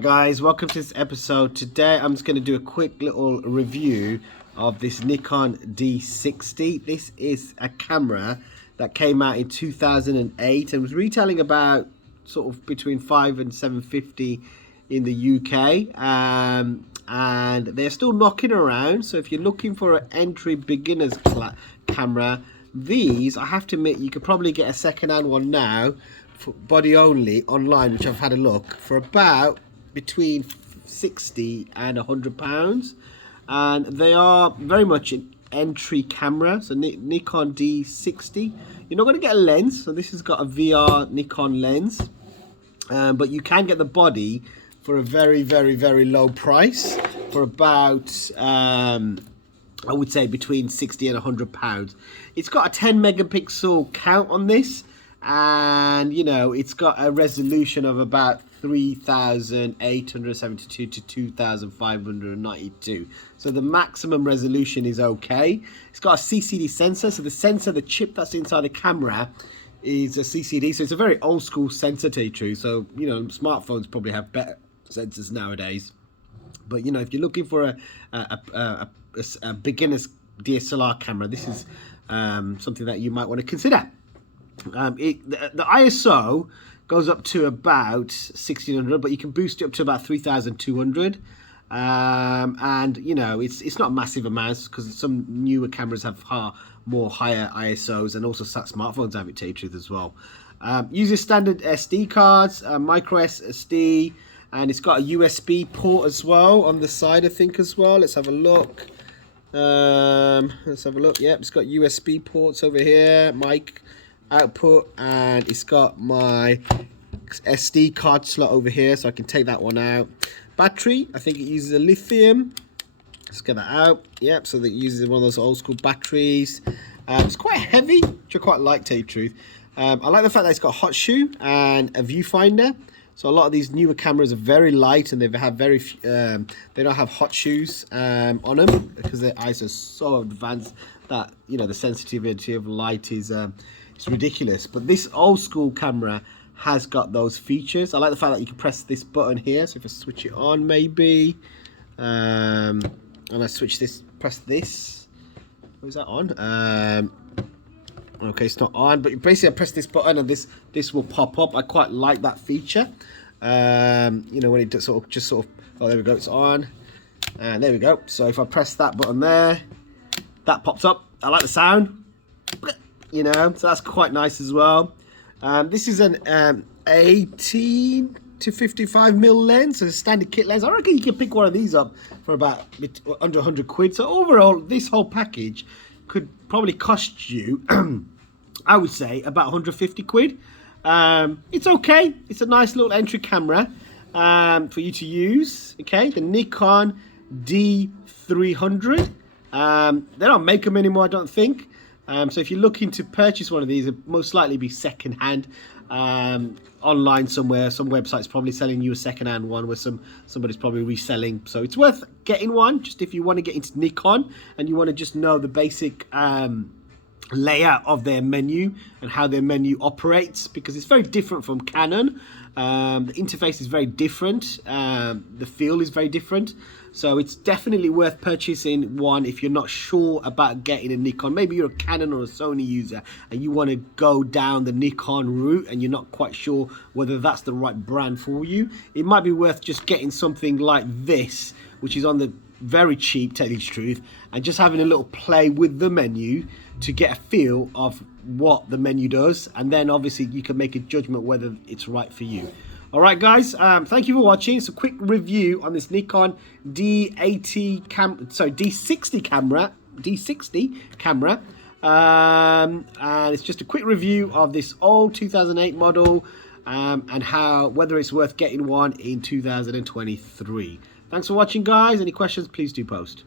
Guys, welcome to this episode. Today I'm just going to do a quick little review of this Nikon D60. This is a camera that came out in 2008 and was retailing about sort of between 5 and 750 in the UK, and they're still knocking around. So if you're looking for an entry beginner's camera, these, I have to admit, you could probably get a second-hand one now for body only online, which I've had a look, for about between 60 and £100, and they are very much an entry camera. So Nikon D60, you're not going to get a lens, so this has got a VR Nikon lens, but you can get the body for a very low price, for about I would say between 60 and £100. It's got a 10 megapixel count on this, and you know, it's got a resolution of about 3872 to 2592. So the maximum resolution is okay. It's got a CCD sensor, so the sensor, the chip that's inside the camera, is a CCD. So it's a very old school sensor, to be true. So you know, smartphones probably have better sensors nowadays. But you know, if you're looking for a beginner's DSLR camera, this is something that you might want to consider. The ISO goes up to about 1600, but you can boost it up to about 3200. And you know, it's not massive amounts, because some newer cameras have more higher ISOs, and also smartphones have it, to truth, as well. Uses standard SD cards, micro SD, and it's got a USB port as well on the side, I think, as well. Let's have a look. Yep, it's got USB ports over here, mic output, and it's got my SD card slot over here, so I can take that one out. Battery, I think it uses a lithium. Let's get that out. Yep, so that it uses one of those old school batteries. It's quite heavy, which I quite like, to tell you the truth. I like the fact that it's got a hot shoe and a viewfinder. So a lot of these newer cameras are very light, and they have they don't have hot shoes on them, because their eyes are so advanced that, you know, the sensitivity of light is it's ridiculous. But this old school camera has got those features. I like the fact that you can press this button here. So if I switch it on, maybe, and I switch this, press this. What is that on? Okay, it's not on, but basically I press this button and this will pop up. I quite like that feature. You know, when it does oh, there we go, it's on, and there we go. So if I press that button there, that pops up. I like the sound, you know, so that's quite nice as well. This is an 18 to 55 mil lens, so it's a standard kit lens. I reckon you can pick one of these up for about under 100 quid. So overall, this whole package could probably cost you I would say about 150 quid. It's okay. It's a nice little entry camera for you to use. Okay, the Nikon D300. They don't make them anymore, I don't think. So if you're looking to purchase one of these, it'll most likely be second hand online somewhere. Some website's probably selling you a second hand one, where somebody's probably reselling. So it's worth getting one, just if you want to get into Nikon and you want to just know the basic layout of their menu and how their menu operates, because it's very different from Canon. The interface is very different, the feel is very different, so it's definitely worth purchasing one if you're not sure about getting a Nikon. Maybe you're a Canon or a Sony user and you want to go down the Nikon route and you're not quite sure whether that's the right brand for you. It might be worth just getting something like this, which is on the very cheap, to tell you the truth, and just having a little play with the menu to get a feel of what the menu does, and then obviously you can make a judgment whether it's right for you. All right, guys, thank you for watching. It's a quick review on this Nikon D60 camera, and it's just a quick review of this old 2008 model, and whether it's worth getting one in 2023. Thanks for watching, guys. Any questions, please do post.